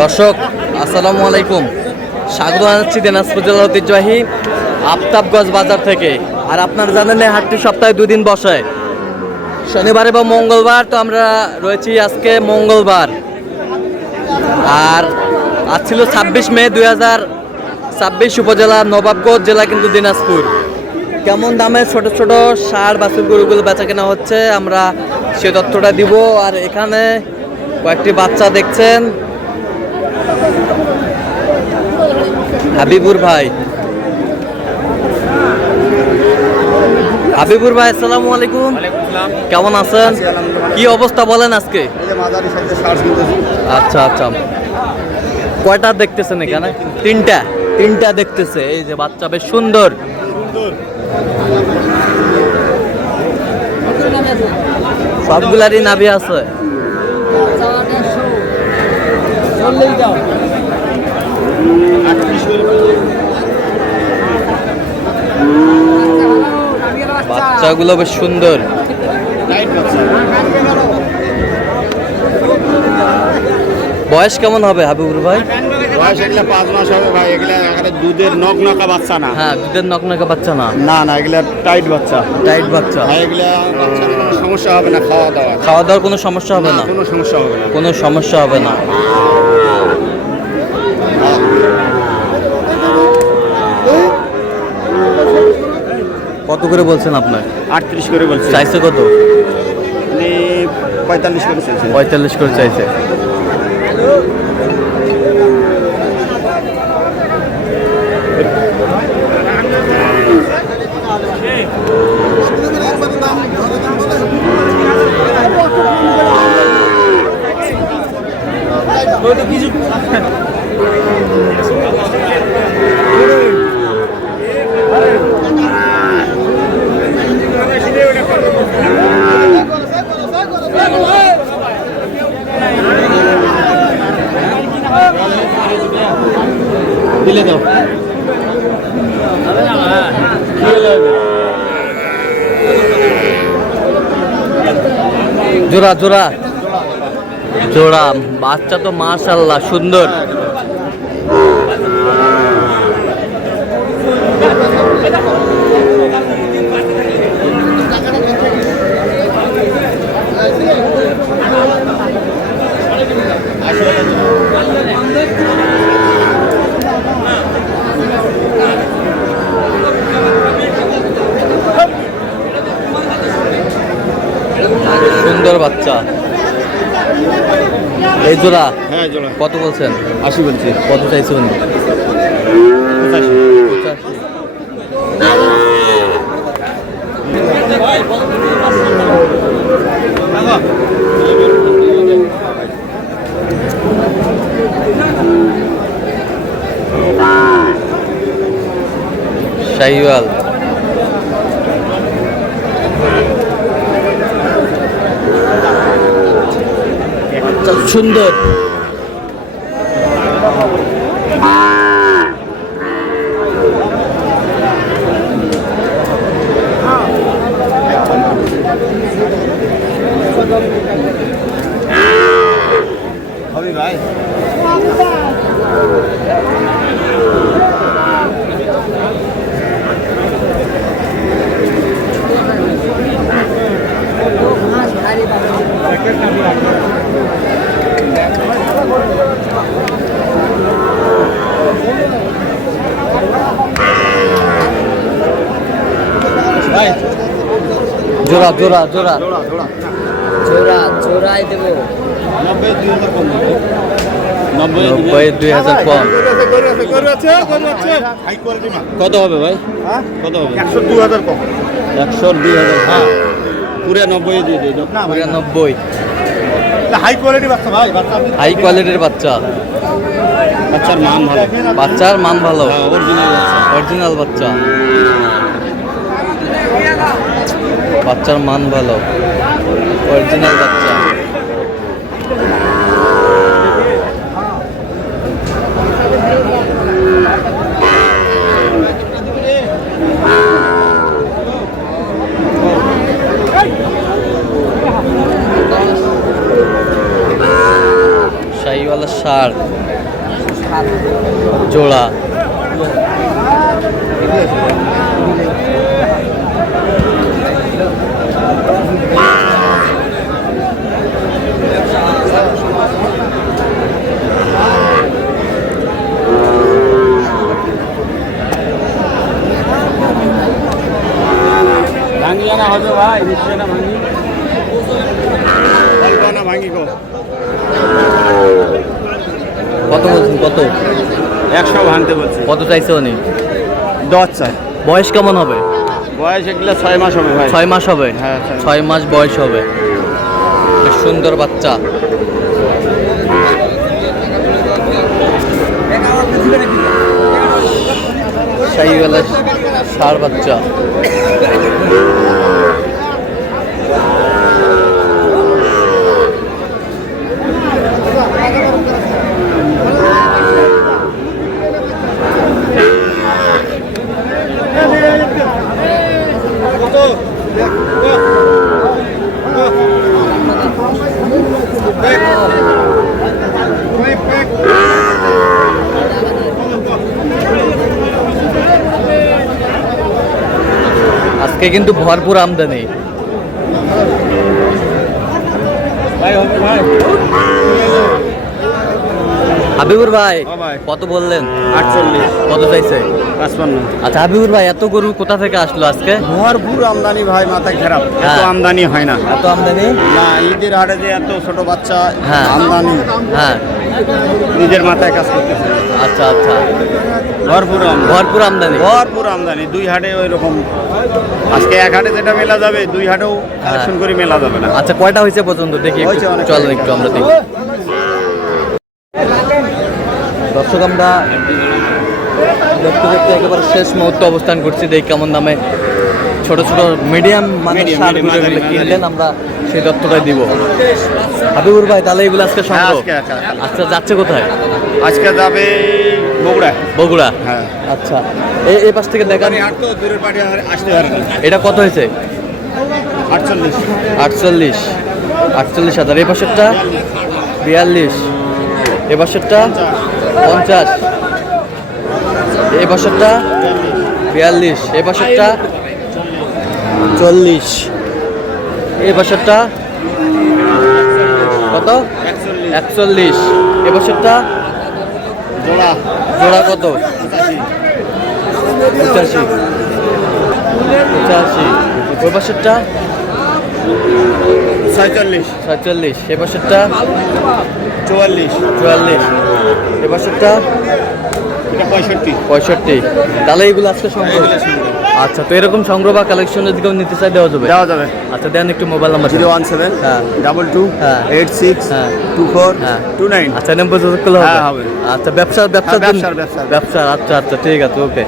দর্শক আসসালামু আলাইকুম, স্বাগত জানাচ্ছি দিনাজপুর জেলার ঐতিহ্যবাহী আফতাবগঞ্জ বাজার থেকে। আর আপনারা জানেন এই হাটটি সপ্তাহে 2 দিন বসে, শনিবার এবং মঙ্গলবার। তো আমরা রয়েছি আজকে মঙ্গলবার, আর আজ ছিল 26 মে 2026, উপজেলা নবাবগঞ্জ, জেলা কিন্তু দিনাজপুর। কেমন দামে ছোট ছোট ষাঁড় বাছুর গরুগুলো বেচা কেনা হচ্ছে আমরা সে তথ্যটা দিব। আর এখানে কয়েকটি বাচ্চা দেখছেন, হাবিবুর ভাই আসসালামু আলাইকুম, কেমন আছেন? কি অবস্থা বলেন আজকে? আচ্ছা আচ্ছা, কয়টা দেখতেছেন এখানে? তিনটা দেখতেছে। এই যে বাচ্চা বেশ সুন্দর, সবগুলারই নাভি আছে। বাচ্চাগুলো বেশ সুন্দর। বয়স কেমন হবে হাবিবুর ভাই? বয়স এগুলা 5 মাস হবে ভাই। এগুলা দুধের নকনকা বাচ্চা না। হ্যাঁ, দুধের নকনকা বাচ্চা না। না এগুলা টাইট বাচ্চা। ভাই এগুলা বাচ্চার কোনো সমস্যা হবে না, খাওয়া দাওয়ার কোনো সমস্যা হবে না। কোনো সমস্যা হবে না। কত করে বলছেন আপনার? 38 করে বলছি। চাইছে কত? 45 করে চাইছে। 45 করে চাইছে। দিলে দাও। জোড়া জোড়া জোড়া বাচ্চা তো মাশাআল্লাহ সুন্দর। সুন্দর বাচ্চা। এই জোড়া? হ্যাঁ জোড়া। কত বলছেন? 80 বলছি। কত চাইছেন? 85। শাহিওয়াল। সুন্দর। হবে ভাই। জোড়া জোড়া জোড়া জোড়াই দেবো। 90,000 কম। কত হবে ভাই? কত হবে? 102,000 কম। 102,000। হ্যাঁ, পুরো 90 দিয়ে দিই। পুরো 90। হাই কোয়ালিটি বাচ্চা ভাই। হাই কোয়ালিটির বাচ্চা। বাচ্চার মান ভালো। বাচ্চার মান ভালো। অরিজিনাল বাচ্চা। বাচ্চার মান ভালো, অরিজিনাল বাচ্চা। শাহিওয়ালের ষাঁড় জোড়া। ভাঙি আনা হবে ভাই, নিশ্চয় না ভাঙি, অল্প না ভাঙি গো। কত বলছেন, কত? 100 ভাঙতে বলছি। কত চাইছে উনি? 10 চাই। বয়স কেমন হবে? বয়স এগুলো 6 মাস হবে ভাই। 6 মাস হবে? হ্যাঁ, 6 মাস বয়স হবে। বেশ সুন্দর বাচ্চা। শাহিওয়ালের ষাঁড় বাচ্চা। আজকে কিন্তু ভরপুর আমদানি। হাবিবুর ভাই হ্যাঁ ভাই। কত বললেন? 48। কত চাইছে? 55। আচ্ছা হাবিবুর ভাই, এত গরু কোথা থেকে আসলো আজকে? ভরপুর আমদানি ভাই, মাথায় খারাপ। এত হ্যাঁ। আমদানি হয় না। এত আমদানি? না, ঈদের হাটে যে এত ছোট বাচ্চা হ্যাঁ। আমদানি, হ্যাঁ, নিজের মাথায় কাজ করতেছে। আচ্ছা আচ্ছা, ভরপুর আমদানি। ভরপুর আমদানি। ভরপুর আমদানি। 2 হাটে ওই রকম। আজকে 1 হাটে যেটা মেলা যাবে, 2 হাটেও কালেকশন করে মেলা যাবে না। আচ্ছা কয়টা হয়েছে পর্যন্ত দেখি একটু, হয়েছে অনেক। চলেন একটু আমরা দেখি। দর্শক আমরা দেখতে দেখতে একেবারে শেষ মুহূর্তে অবস্থান করছি। দেখি কেমন দামে ছোট ছোট মিডিয়াম মানে Medium, ষাঁড়গুলো মাঝারি, এগুলো মাঝারি। কিনলেন, আমরা সেই তথ্যটাই দিব। হাবিবুর ভাই তাহলে এগুলো আজকে সংগ্রহ? আজকে। আচ্ছা যাচ্ছে কোথায়? আজকে যাবে বগুড়া। বগুড়া? হ্যাঁ। আচ্ছা এই পাশ থেকে দেখান। হাট তো দূরের পার্টি আসতে পারে না। এটা কত হয়েছে? 48। 48,000। এই পাশেরটা 42, এ পাশেরটা 50, এই পাশেরটা 42, এই পাশেরটা 40, এই পাশেরটা কত? 41, এ পাশেরটা জোড়া জোড়া কত? 85, ওই পাশেরটা 46, 47, এ পাশেরটা 44, 44, এ পাশেরটা এটা 65। 65। তাহলে এইগুলো আজকে সংগ্রহ? এগুলো সংগ্রহ। আচ্ছা, তো এরকম সংগ্রহ বা কালেকশন যদি কেউ নিতে চাই দেওয়া যাবে? দেওয়া যাবে। আচ্ছা দেন একটু মোবাইল নাম্বার। 017 হ্যাঁ 22 হ্যাঁ 86 হ্যাঁ 24 হ্যাঁ 29। আচ্ছা নাম্বার যোগাযোগ করলে হবে? হ্যাঁ, হবে। আচ্ছা ব্যবসার হ্যাঁ, ব্যবসার। আচ্ছা আচ্ছা ঠিক আছে, ওকে।